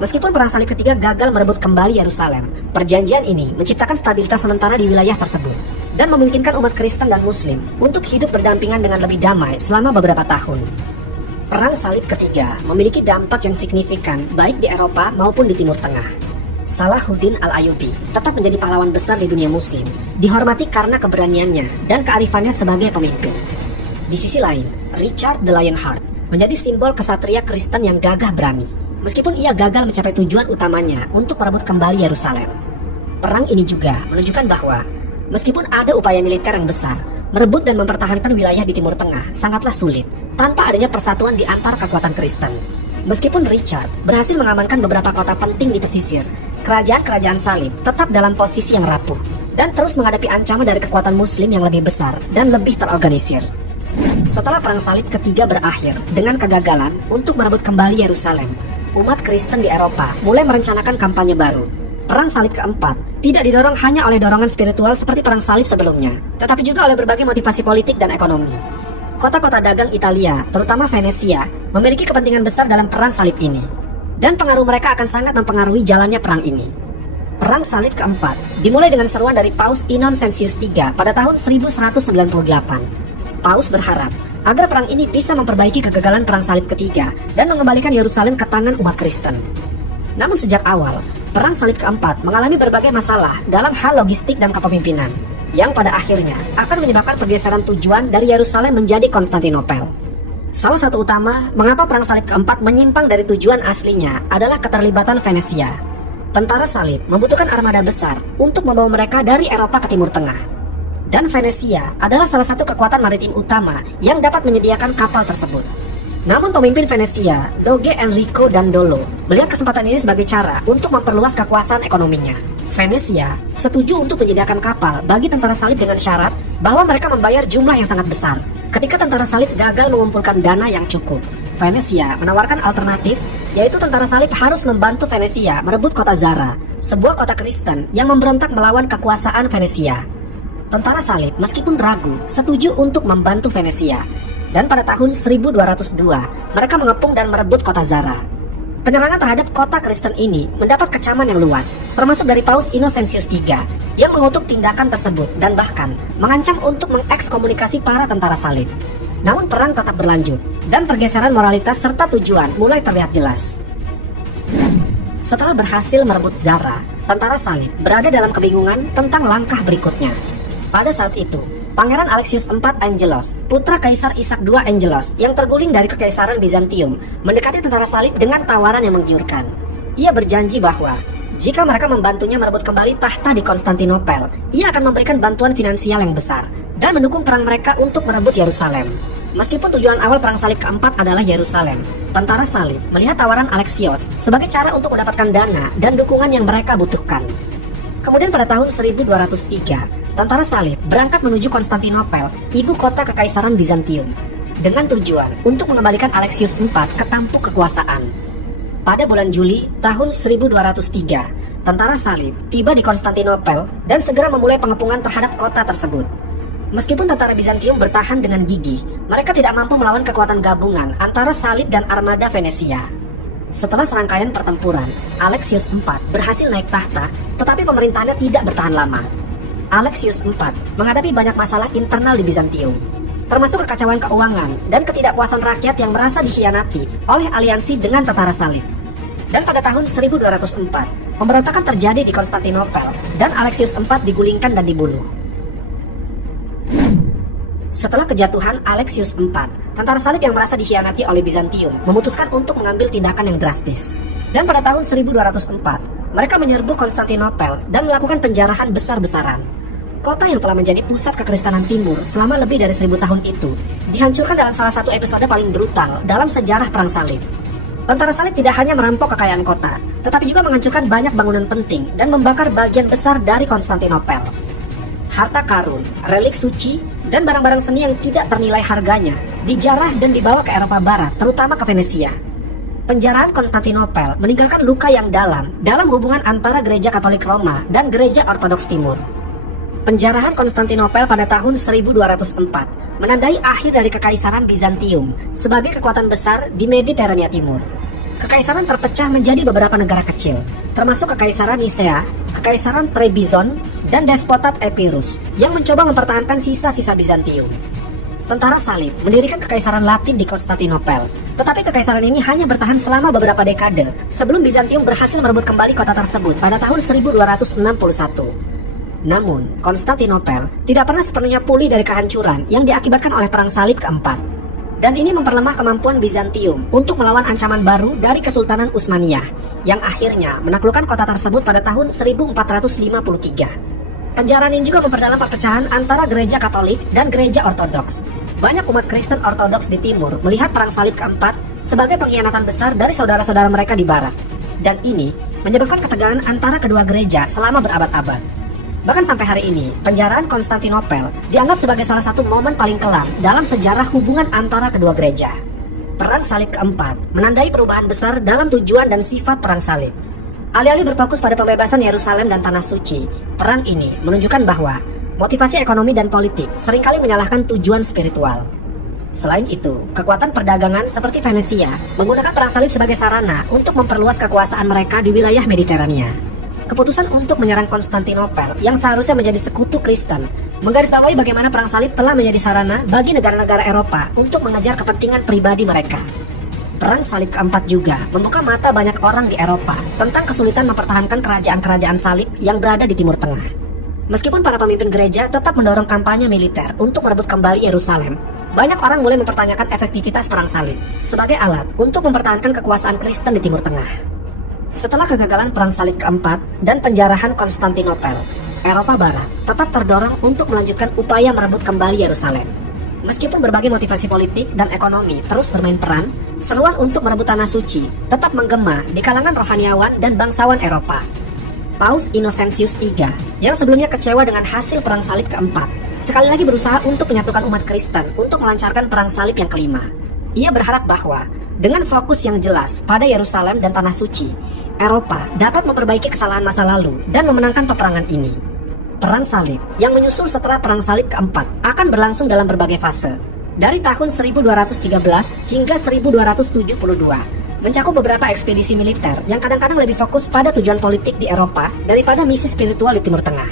Meskipun Perang Salib ketiga gagal merebut kembali Yerusalem, perjanjian ini menciptakan stabilitas sementara di wilayah tersebut dan memungkinkan umat Kristen dan Muslim untuk hidup berdampingan dengan lebih damai selama beberapa tahun. Perang Salib ketiga memiliki dampak yang signifikan baik di Eropa maupun di Timur Tengah. Salahuddin Al-Ayyubi tetap menjadi pahlawan besar di dunia Muslim, dihormati karena keberaniannya dan kearifannya sebagai pemimpin. Di sisi lain, Richard the Lionheart menjadi simbol kesatria Kristen yang gagah berani, meskipun ia gagal mencapai tujuan utamanya untuk merebut kembali Yerusalem. Perang ini juga menunjukkan bahwa meskipun ada upaya militer yang besar, merebut dan mempertahankan wilayah di Timur Tengah sangatlah sulit tanpa adanya persatuan di antar kekuatan Kristen. Meskipun Richard berhasil mengamankan beberapa kota penting di pesisir, kerajaan-kerajaan salib tetap dalam posisi yang rapuh dan terus menghadapi ancaman dari kekuatan Muslim yang lebih besar dan lebih terorganisir. Setelah Perang Salib ketiga berakhir dengan kegagalan untuk merebut kembali Yerusalem, umat Kristen di Eropa mulai merencanakan kampanye baru. Perang Salib keempat tidak didorong hanya oleh dorongan spiritual seperti Perang Salib sebelumnya, tetapi juga oleh berbagai motivasi politik dan ekonomi. Kota-kota dagang Italia, terutama Venesia, memiliki kepentingan besar dalam Perang Salib ini, dan pengaruh mereka akan sangat mempengaruhi jalannya perang ini. Perang Salib keempat dimulai dengan seruan dari Paus Innocentius III pada tahun 1198. Paus berharap agar perang ini bisa memperbaiki kegagalan Perang Salib ketiga dan mengembalikan Yerusalem ke tangan umat Kristen. Namun sejak awal, Perang Salib keempat mengalami berbagai masalah dalam hal logistik dan kepemimpinan. yang pada akhirnya akan menyebabkan pergeseran tujuan dari Yerusalem menjadi Konstantinopel. Salah satu utama mengapa Perang Salib keempat menyimpang dari tujuan aslinya adalah keterlibatan Venesia. Tentara salib membutuhkan armada besar untuk membawa mereka dari Eropa ke Timur Tengah. Dan Venesia adalah salah satu kekuatan maritim utama yang dapat menyediakan kapal tersebut. Namun pemimpin Venesia, Doge Enrico Dandolo, melihat kesempatan ini sebagai cara untuk memperluas kekuasaan ekonominya. Venesia setuju untuk menyediakan kapal bagi tentara salib dengan syarat bahwa mereka membayar jumlah yang sangat besar. Ketika tentara salib gagal mengumpulkan dana yang cukup, Venesia menawarkan alternatif, yaitu tentara salib harus membantu Venesia merebut kota Zara, sebuah kota Kristen yang memberontak melawan kekuasaan Venesia. Tentara salib meskipun ragu, setuju untuk membantu Venesia. Dan pada tahun 1202, mereka mengepung dan merebut kota Zara. Penyerangan terhadap kota Kristen ini mendapat kecaman yang luas, termasuk dari Paus Innocentius III, yang mengutuk tindakan tersebut dan bahkan mengancam untuk mengekskomunikasi para tentara salib. Namun perang tetap berlanjut, dan pergeseran moralitas serta tujuan mulai terlihat jelas. Setelah berhasil merebut Zara, tentara salib berada dalam kebingungan tentang langkah berikutnya. Pada saat itu, Pangeran Alexius IV Angelos, putra Kaisar Ishak II Angelos yang terguling dari Kekaisaran Bizantium, mendekati tentara salib dengan tawaran yang menggiurkan. Ia berjanji bahwa jika mereka membantunya merebut kembali tahta di Konstantinopel, ia akan memberikan bantuan finansial yang besar dan mendukung perang mereka untuk merebut Yerusalem. Meskipun tujuan awal Perang Salib keempat adalah Yerusalem, tentara salib melihat tawaran Alexios sebagai cara untuk mendapatkan dana dan dukungan yang mereka butuhkan. Kemudian pada tahun 1203, tentara salib berangkat menuju Konstantinopel, ibu kota Kekaisaran Bizantium, dengan tujuan untuk mengembalikan Alexius IV ke tampuk kekuasaan. Pada bulan Juli tahun 1203, tentara salib tiba di Konstantinopel dan segera memulai pengepungan terhadap kota tersebut. Meskipun tentara Bizantium bertahan dengan gigih, mereka tidak mampu melawan kekuatan gabungan antara salib dan armada Venesia. Setelah serangkaian pertempuran, Alexius IV berhasil naik tahta, tetapi pemerintahannya tidak bertahan lama. Alexius IV menghadapi banyak masalah internal di Bizantium, termasuk kekacauan keuangan dan ketidakpuasan rakyat yang merasa dikhianati oleh aliansi dengan tentara salib. Dan pada tahun 1204, pemberontakan terjadi di Konstantinopel dan Alexius IV digulingkan dan dibunuh. Setelah kejatuhan Alexius IV, tentara salib yang merasa dikhianati oleh Bizantium memutuskan untuk mengambil tindakan yang drastis. Dan pada tahun 1204, mereka menyerbu Konstantinopel dan melakukan penjarahan besar-besaran. Kota yang telah menjadi pusat kekristenan timur selama lebih dari 1000 tahun itu dihancurkan dalam salah satu episode paling brutal dalam sejarah Perang Salib. Tentara salib tidak hanya merampok kekayaan kota, tetapi juga menghancurkan banyak bangunan penting dan membakar bagian besar dari Konstantinopel. Harta karun, relik suci, dan barang-barang seni yang tidak ternilai harganya dijarah dan dibawa ke Eropa Barat, terutama ke Venesia. Penjarahan Konstantinopel meninggalkan luka yang dalam hubungan antara Gereja Katolik Roma dan Gereja Ortodoks Timur. Penjarahan Konstantinopel pada tahun 1204 menandai akhir dari Kekaisaran Bizantium sebagai kekuatan besar di Mediterania Timur. Kekaisaran terpecah menjadi beberapa negara kecil, termasuk Kekaisaran Nisea, Kekaisaran Trebizond, dan Despotat Epirus yang mencoba mempertahankan sisa-sisa Bizantium. Tentara salib mendirikan Kekaisaran Latin di Konstantinopel, tetapi kekaisaran ini hanya bertahan selama beberapa dekade sebelum Bizantium berhasil merebut kembali kota tersebut pada tahun 1261. Namun, Konstantinopel tidak pernah sepenuhnya pulih dari kehancuran yang diakibatkan oleh Perang Salib keempat. Dan ini memperlemah kemampuan Bizantium untuk melawan ancaman baru dari Kesultanan Utsmaniyah yang akhirnya menaklukkan kota tersebut pada tahun 1453. Penjarahan ini juga memperdalam perpecahan antara gereja Katolik dan gereja Ortodoks. Banyak umat Kristen Ortodoks di timur melihat Perang Salib keempat sebagai pengkhianatan besar dari saudara-saudara mereka di barat. Dan ini menyebabkan ketegangan antara kedua gereja selama berabad-abad. Bahkan sampai hari ini, penjarahan Konstantinopel dianggap sebagai salah satu momen paling kelam dalam sejarah hubungan antara kedua gereja. Perang Salib keempat menandai perubahan besar dalam tujuan dan sifat Perang Salib. Alih-alih berfokus pada pembebasan Yerusalem dan Tanah Suci, perang ini menunjukkan bahwa motivasi ekonomi dan politik seringkali menyalahkan tujuan spiritual. Selain itu, kekuatan perdagangan seperti Venesia menggunakan Perang Salib sebagai sarana untuk memperluas kekuasaan mereka di wilayah Mediterania. Keputusan untuk menyerang Konstantinopel yang seharusnya menjadi sekutu Kristen menggarisbawahi bagaimana Perang Salib telah menjadi sarana bagi negara-negara Eropa untuk mengejar kepentingan pribadi mereka. Perang Salib keempat juga membuka mata banyak orang di Eropa tentang kesulitan mempertahankan kerajaan-kerajaan salib yang berada di Timur Tengah. Meskipun para pemimpin gereja tetap mendorong kampanye militer untuk merebut kembali Yerusalem, banyak orang mulai mempertanyakan efektivitas perang salib sebagai alat untuk mempertahankan kekuasaan Kristen di Timur Tengah. Setelah kegagalan perang salib keempat dan penjarahan Konstantinopel, Eropa Barat tetap terdorong untuk melanjutkan upaya merebut kembali Yerusalem. Meskipun berbagai motivasi politik dan ekonomi terus bermain peran, seruan untuk merebut tanah suci tetap menggema di kalangan rohaniawan dan bangsawan Eropa. Paus Innocentius III, yang sebelumnya kecewa dengan hasil perang salib keempat, sekali lagi berusaha untuk menyatukan umat Kristen untuk melancarkan perang salib yang kelima. Ia berharap bahwa dengan fokus yang jelas pada Yerusalem dan tanah suci, Eropa dapat memperbaiki kesalahan masa lalu dan memenangkan peperangan ini. Perang salib yang menyusul setelah perang salib keempat akan berlangsung dalam berbagai fase, dari tahun 1213 hingga 1272. Mencakup beberapa ekspedisi militer yang kadang-kadang lebih fokus pada tujuan politik di Eropa daripada misi spiritual di Timur Tengah.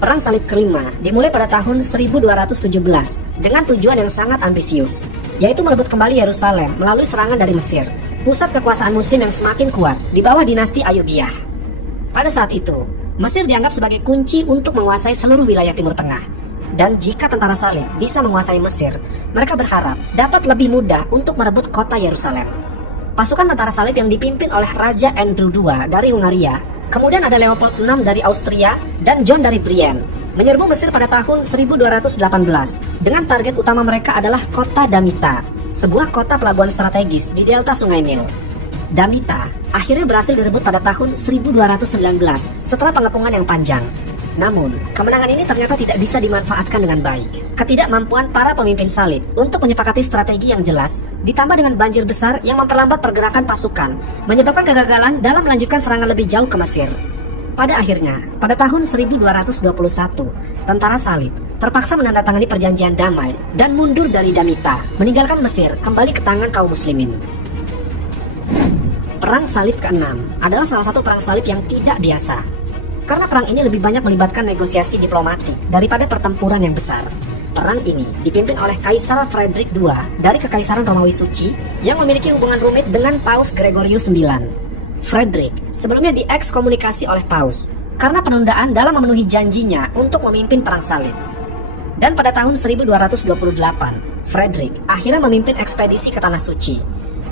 Perang salib kelima dimulai pada tahun 1217 dengan tujuan yang sangat ambisius, yaitu merebut kembali Yerusalem melalui serangan dari Mesir, pusat kekuasaan muslim yang semakin kuat di bawah dinasti Ayubiyah. Pada saat itu, Mesir dianggap sebagai kunci untuk menguasai seluruh wilayah Timur Tengah. Dan jika tentara salib bisa menguasai Mesir, mereka berharap dapat lebih mudah untuk merebut kota Yerusalem. Pasukan tentara salib yang dipimpin oleh Raja Andrew II dari Hungaria, kemudian ada Leopold VI dari Austria, dan John dari Brienne, menyerbu Mesir pada tahun 1218 dengan target utama mereka adalah kota Damita, sebuah kota pelabuhan strategis di delta Sungai Nil. Damita akhirnya berhasil direbut pada tahun 1219 setelah pengepungan yang panjang. Namun, kemenangan ini ternyata tidak bisa dimanfaatkan dengan baik. Ketidakmampuan para pemimpin salib untuk menyepakati strategi yang jelas, ditambah dengan banjir besar yang memperlambat pergerakan pasukan, menyebabkan kegagalan dalam melanjutkan serangan lebih jauh ke Mesir. Pada akhirnya, pada tahun 1221, tentara salib terpaksa menandatangani perjanjian damai dan mundur dari Damita, meninggalkan Mesir kembali ke tangan kaum muslimin. Perang salib ke-6 adalah salah satu perang salib yang tidak biasa. Karena perang ini lebih banyak melibatkan negosiasi diplomatik daripada pertempuran yang besar. Perang ini dipimpin oleh Kaisar Frederick II dari Kekaisaran Romawi Suci yang memiliki hubungan rumit dengan Paus Gregorius IX. Frederick sebelumnya diekskomunikasi oleh Paus karena penundaan dalam memenuhi janjinya untuk memimpin perang salib. Dan pada tahun 1228, Frederick akhirnya memimpin ekspedisi ke Tanah Suci.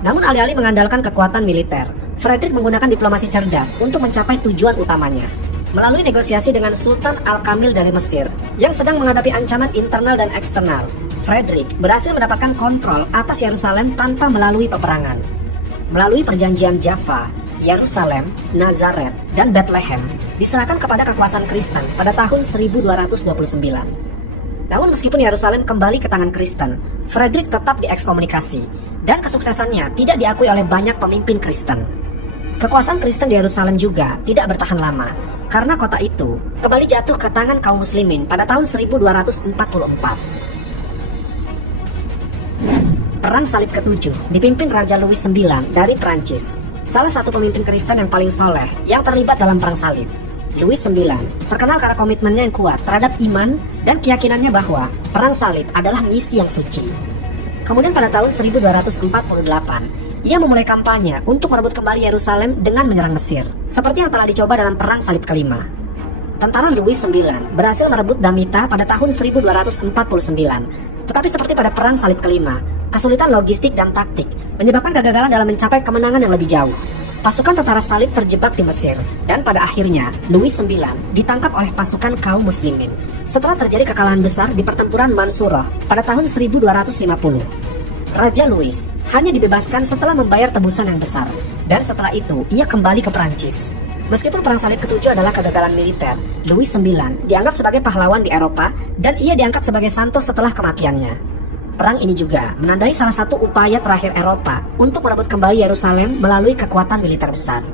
Namun alih-alih mengandalkan kekuatan militer, Frederick menggunakan diplomasi cerdas untuk mencapai tujuan utamanya. Melalui negosiasi dengan Sultan Al-Kamil dari Mesir yang sedang menghadapi ancaman internal dan eksternal, Frederick berhasil mendapatkan kontrol atas Yerusalem tanpa melalui peperangan. Melalui perjanjian Jaffa, Yerusalem, Nazaret, dan Bethlehem diserahkan kepada kekuasaan Kristen pada tahun 1229. Namun meskipun Yerusalem kembali ke tangan Kristen, Frederick tetap diekskomunikasi dan kesuksesannya tidak diakui oleh banyak pemimpin Kristen. Kekuasaan Kristen di Yerusalem juga tidak bertahan lama, karena kota itu kembali jatuh ke tangan kaum muslimin pada tahun 1244. Perang salib ke-7 dipimpin Raja Louis IX dari Prancis, salah satu pemimpin Kristen yang paling soleh yang terlibat dalam perang salib. Louis IX terkenal karena komitmennya yang kuat terhadap iman dan keyakinannya bahwa perang salib adalah misi yang suci. Kemudian pada tahun 1248, ia memulai kampanye untuk merebut kembali Yerusalem dengan menyerang Mesir, seperti yang telah dicoba dalam Perang Salib kelima. Tentara Louis IX berhasil merebut Damita pada tahun 1249, tetapi seperti pada Perang Salib kelima, kesulitan logistik dan taktik menyebabkan kegagalan dalam mencapai kemenangan yang lebih jauh. Pasukan tentara salib terjebak di Mesir, dan pada akhirnya Louis IX ditangkap oleh pasukan kaum muslimin setelah terjadi kekalahan besar di pertempuran Mansurah pada tahun 1250. Raja Louis hanya dibebaskan setelah membayar tebusan yang besar, dan setelah itu ia kembali ke Prancis. Meskipun perang salib ke-7 adalah kegagalan militer, Louis IX dianggap sebagai pahlawan di Eropa dan ia diangkat sebagai santo setelah kematiannya. Perang ini juga menandai salah satu upaya terakhir Eropa untuk merebut kembali Yerusalem melalui kekuatan militer besar.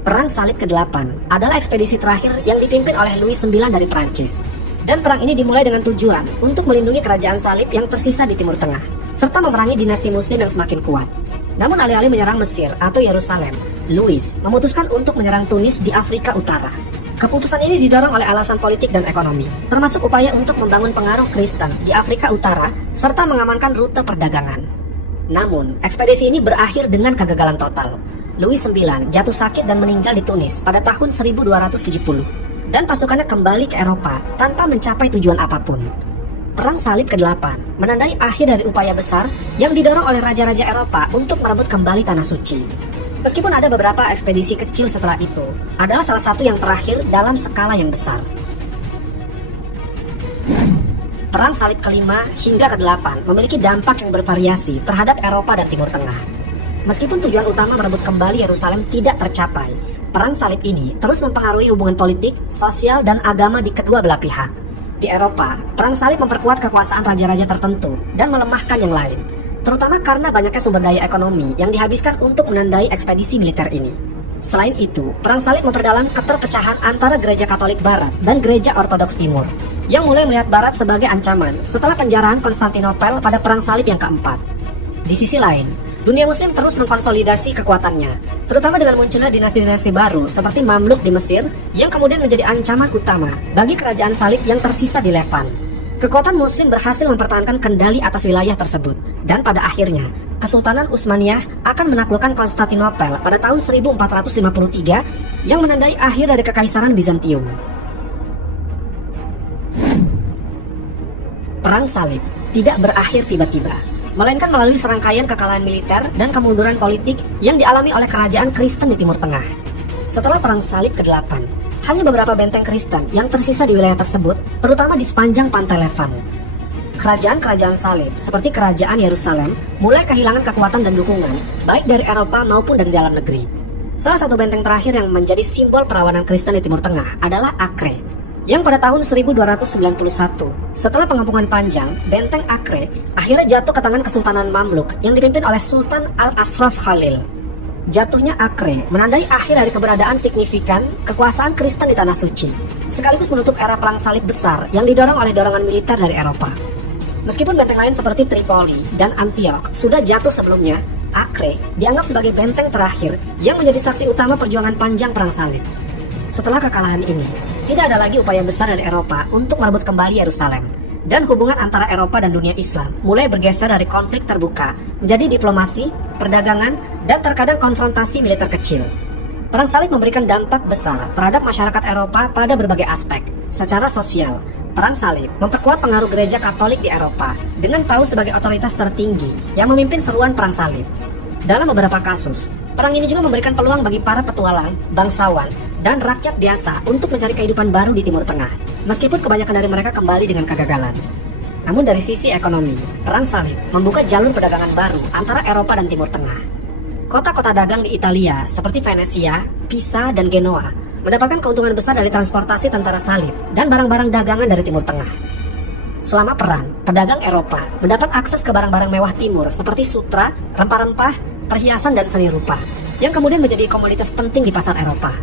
Perang Salib ke-8 adalah ekspedisi terakhir yang dipimpin oleh Louis IX dari Prancis. Dan perang ini dimulai dengan tujuan untuk melindungi kerajaan salib yang tersisa di Timur Tengah, serta memerangi dinasti muslim yang semakin kuat. Namun alih-alih menyerang Mesir atau Yerusalem, Louis memutuskan untuk menyerang Tunis di Afrika Utara. Keputusan ini didorong oleh alasan politik dan ekonomi, termasuk upaya untuk membangun pengaruh Kristen di Afrika Utara serta mengamankan rute perdagangan. Namun, ekspedisi ini berakhir dengan kegagalan total. Louis IX jatuh sakit dan meninggal di Tunis pada tahun 1270, dan pasukannya kembali ke Eropa tanpa mencapai tujuan apapun. Perang Salib ke-8 menandai akhir dari upaya besar yang didorong oleh raja-raja Eropa untuk merebut kembali Tanah Suci. Meskipun ada beberapa ekspedisi kecil setelah itu, adalah salah satu yang terakhir dalam skala yang besar. Perang Salib ke-5 hingga ke-8 memiliki dampak yang bervariasi terhadap Eropa dan Timur Tengah. Meskipun tujuan utama merebut kembali Yerusalem tidak tercapai, Perang Salib ini terus mempengaruhi hubungan politik, sosial, dan agama di kedua belah pihak. Di Eropa, Perang Salib memperkuat kekuasaan raja-raja tertentu dan melemahkan yang lain, terutama karena banyaknya sumber daya ekonomi yang dihabiskan untuk menandai ekspedisi militer ini. Selain itu, Perang Salib memperdalam keterpecahan antara Gereja Katolik Barat dan Gereja Ortodoks Timur, yang mulai melihat Barat sebagai ancaman setelah penjarahan Konstantinopel pada Perang Salib yang keempat. Di sisi lain, dunia Muslim terus mengkonsolidasi kekuatannya, terutama dengan munculnya dinasti-dinasti baru seperti Mamluk di Mesir yang kemudian menjadi ancaman utama bagi kerajaan Salib yang tersisa di Levan. Kekuatan Muslim berhasil mempertahankan kendali atas wilayah tersebut, dan pada akhirnya, Kesultanan Utsmaniyah akan menaklukkan Konstantinopel pada tahun 1453 yang menandai akhir dari Kekaisaran Bizantium. Perang Salib tidak berakhir tiba-tiba, melainkan melalui serangkaian kekalahan militer dan kemunduran politik yang dialami oleh kerajaan Kristen di Timur Tengah. Setelah Perang Salib ke-8, hanya beberapa benteng Kristen yang tersisa di wilayah tersebut, terutama di sepanjang pantai Levan. Kerajaan-kerajaan Salib, seperti Kerajaan Yerusalem, mulai kehilangan kekuatan dan dukungan, baik dari Eropa maupun dari dalam negeri. Salah satu benteng terakhir yang menjadi simbol perlawanan Kristen di Timur Tengah adalah Acre, yang pada tahun 1291, setelah pengepungan panjang, benteng Acre akhirnya jatuh ke tangan Kesultanan Mamluk yang dipimpin oleh Sultan Al-Ashraf Khalil. Jatuhnya Acre menandai akhir dari keberadaan signifikan kekuasaan Kristen di Tanah Suci, sekaligus menutup era Perang Salib besar yang didorong oleh dorongan militer dari Eropa. Meskipun benteng lain seperti Tripoli dan Antioch sudah jatuh sebelumnya, Acre dianggap sebagai benteng terakhir yang menjadi saksi utama perjuangan panjang Perang Salib. Setelah kekalahan ini, tidak ada lagi upaya besar dari Eropa untuk merebut kembali Yerusalem, dan hubungan antara Eropa dan dunia Islam mulai bergeser dari konflik terbuka menjadi diplomasi, perdagangan, dan terkadang konfrontasi militer kecil. Perang Salib memberikan dampak besar terhadap masyarakat Eropa pada berbagai aspek. Secara sosial, Perang Salib memperkuat pengaruh gereja Katolik di Eropa dengan Paus sebagai otoritas tertinggi yang memimpin seruan Perang Salib. Dalam beberapa kasus, perang ini juga memberikan peluang bagi para petualang, bangsawan, dan rakyat biasa untuk mencari kehidupan baru di Timur Tengah, meskipun kebanyakan dari mereka kembali dengan kegagalan. Namun dari sisi ekonomi, Perang Salib membuka jalur perdagangan baru antara Eropa dan Timur Tengah. Kota-kota dagang di Italia seperti Venesia, Pisa, dan Genoa mendapatkan keuntungan besar dari transportasi tentara salib dan barang-barang dagangan dari Timur Tengah. Selama perang, pedagang Eropa mendapat akses ke barang-barang mewah Timur seperti sutra, rempah-rempah, perhiasan, dan seni rupa, yang kemudian menjadi komoditas penting di pasar Eropa.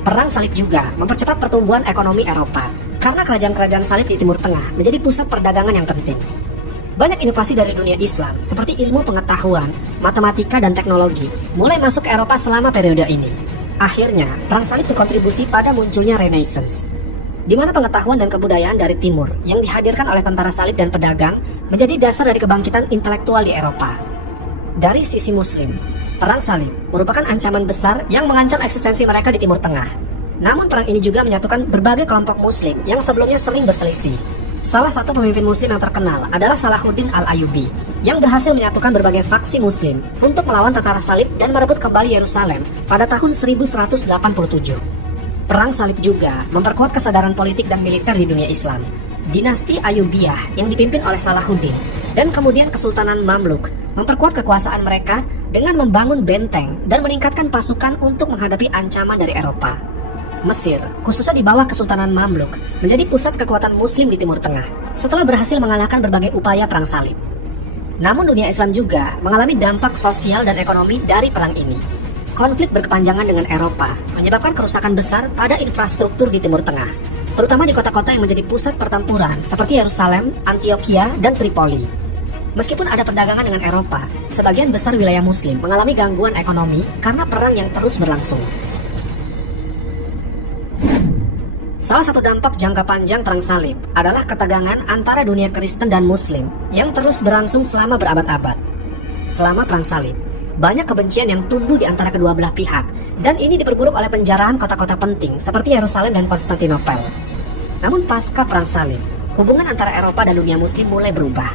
Perang Salib juga mempercepat pertumbuhan ekonomi Eropa karena kerajaan-kerajaan salib di Timur Tengah menjadi pusat perdagangan yang penting. Banyak inovasi dari dunia Islam seperti ilmu pengetahuan, matematika, dan teknologi mulai masuk ke Eropa selama periode ini. Akhirnya, Perang Salib berkontribusi pada munculnya Renaissance, di mana pengetahuan dan kebudayaan dari Timur yang dihadirkan oleh tentara salib dan pedagang menjadi dasar dari kebangkitan intelektual di Eropa. Dari sisi Muslim, Perang Salib merupakan ancaman besar yang mengancam eksistensi mereka di Timur Tengah. Namun perang ini juga menyatukan berbagai kelompok Muslim yang sebelumnya sering berselisih. Salah satu pemimpin Muslim yang terkenal adalah Salahuddin Al-Ayyubi, yang berhasil menyatukan berbagai faksi Muslim untuk melawan tentara salib dan merebut kembali Yerusalem pada tahun 1187. Perang Salib juga memperkuat kesadaran politik dan militer di dunia Islam. Dinasti Ayyubiyah yang dipimpin oleh Salahuddin dan kemudian Kesultanan Mamluk memperkuat kekuasaan mereka dengan membangun benteng dan meningkatkan pasukan untuk menghadapi ancaman dari Eropa. Mesir, khususnya di bawah Kesultanan Mamluk, menjadi pusat kekuatan Muslim di Timur Tengah setelah berhasil mengalahkan berbagai upaya Perang Salib. Namun dunia Islam juga mengalami dampak sosial dan ekonomi dari perang ini. Konflik berkepanjangan dengan Eropa menyebabkan kerusakan besar pada infrastruktur di Timur Tengah, terutama di kota-kota yang menjadi pusat pertempuran seperti Yerusalem, Antioquia, dan Tripoli. Meskipun ada perdagangan dengan Eropa, sebagian besar wilayah Muslim mengalami gangguan ekonomi karena perang yang terus berlangsung. Salah satu dampak jangka panjang Perang Salib adalah ketegangan antara dunia Kristen dan Muslim yang terus berlangsung selama berabad-abad. Selama Perang Salib, banyak kebencian yang tumbuh di antara kedua belah pihak, dan ini diperburuk oleh penjarahan kota-kota penting seperti Yerusalem dan Konstantinopel. Namun pasca Perang Salib, hubungan antara Eropa dan dunia muslim mulai berubah.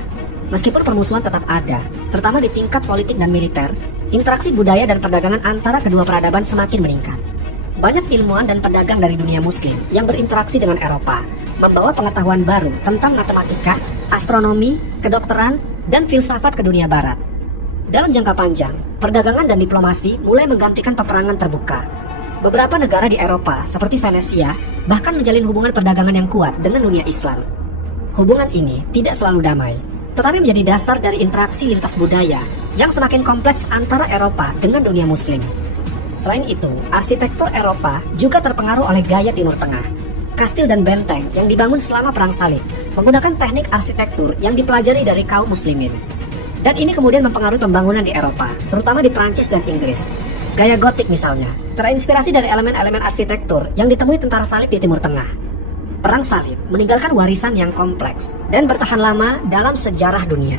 Meskipun permusuhan tetap ada, terutama di tingkat politik dan militer, interaksi budaya dan perdagangan antara kedua peradaban semakin meningkat. Banyak ilmuwan dan pedagang dari dunia muslim yang berinteraksi dengan Eropa, membawa pengetahuan baru tentang matematika, astronomi, kedokteran, dan filsafat ke dunia barat. Dalam jangka panjang, perdagangan dan diplomasi mulai menggantikan peperangan terbuka. Beberapa negara di Eropa, seperti Venesia, bahkan menjalin hubungan perdagangan yang kuat dengan dunia Islam. Hubungan ini tidak selalu damai, tetapi menjadi dasar dari interaksi lintas budaya yang semakin kompleks antara Eropa dengan dunia muslim. Selain itu, arsitektur Eropa juga terpengaruh oleh gaya Timur Tengah. Kastil dan benteng yang dibangun selama Perang Salib menggunakan teknik arsitektur yang dipelajari dari kaum muslimin. Dan ini kemudian mempengaruhi pembangunan di Eropa, terutama di Prancis dan Inggris. Gaya gotik misalnya, terinspirasi dari elemen-elemen arsitektur yang ditemui tentara salib di Timur Tengah. Perang Salib meninggalkan warisan yang kompleks dan bertahan lama dalam sejarah dunia.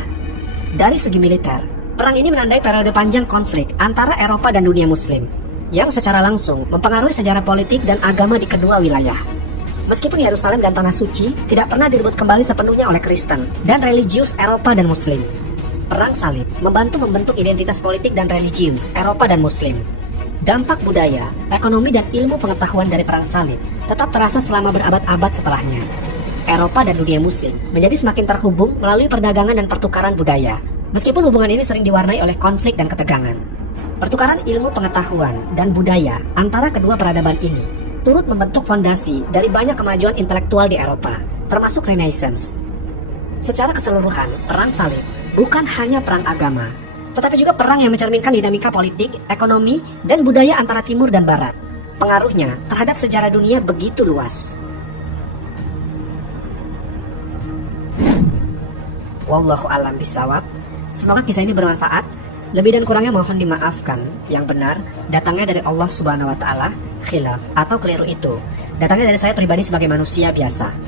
Dari segi militer, perang ini menandai periode panjang konflik antara Eropa dan dunia muslim, yang secara langsung mempengaruhi sejarah politik dan agama di kedua wilayah. Meskipun Yerusalem dan Tanah Suci tidak pernah direbut kembali sepenuhnya oleh Kristen dan religius Eropa dan Muslim, Perang Salib membantu membentuk identitas politik dan religius Eropa dan Muslim. Dampak budaya, ekonomi, dan ilmu pengetahuan dari Perang Salib tetap terasa selama berabad-abad setelahnya. Eropa dan dunia Muslim menjadi semakin terhubung melalui perdagangan dan pertukaran budaya, meskipun hubungan ini sering diwarnai oleh konflik dan ketegangan. Pertukaran ilmu pengetahuan dan budaya antara kedua peradaban ini turut membentuk fondasi dari banyak kemajuan intelektual di Eropa, termasuk Renaissance. Secara keseluruhan, Perang Salib bukan hanya perang agama, tetapi juga perang yang mencerminkan dinamika politik, ekonomi, dan budaya antara Timur dan Barat. Pengaruhnya terhadap sejarah dunia begitu luas. Wallahu a'lam bishawab. Semoga kisah ini bermanfaat. Lebih dan kurangnya mohon dimaafkan. Yang benar datangnya dari Allah Subhanahu wa taala, khilaf atau keliru itu datangnya dari saya pribadi sebagai manusia biasa.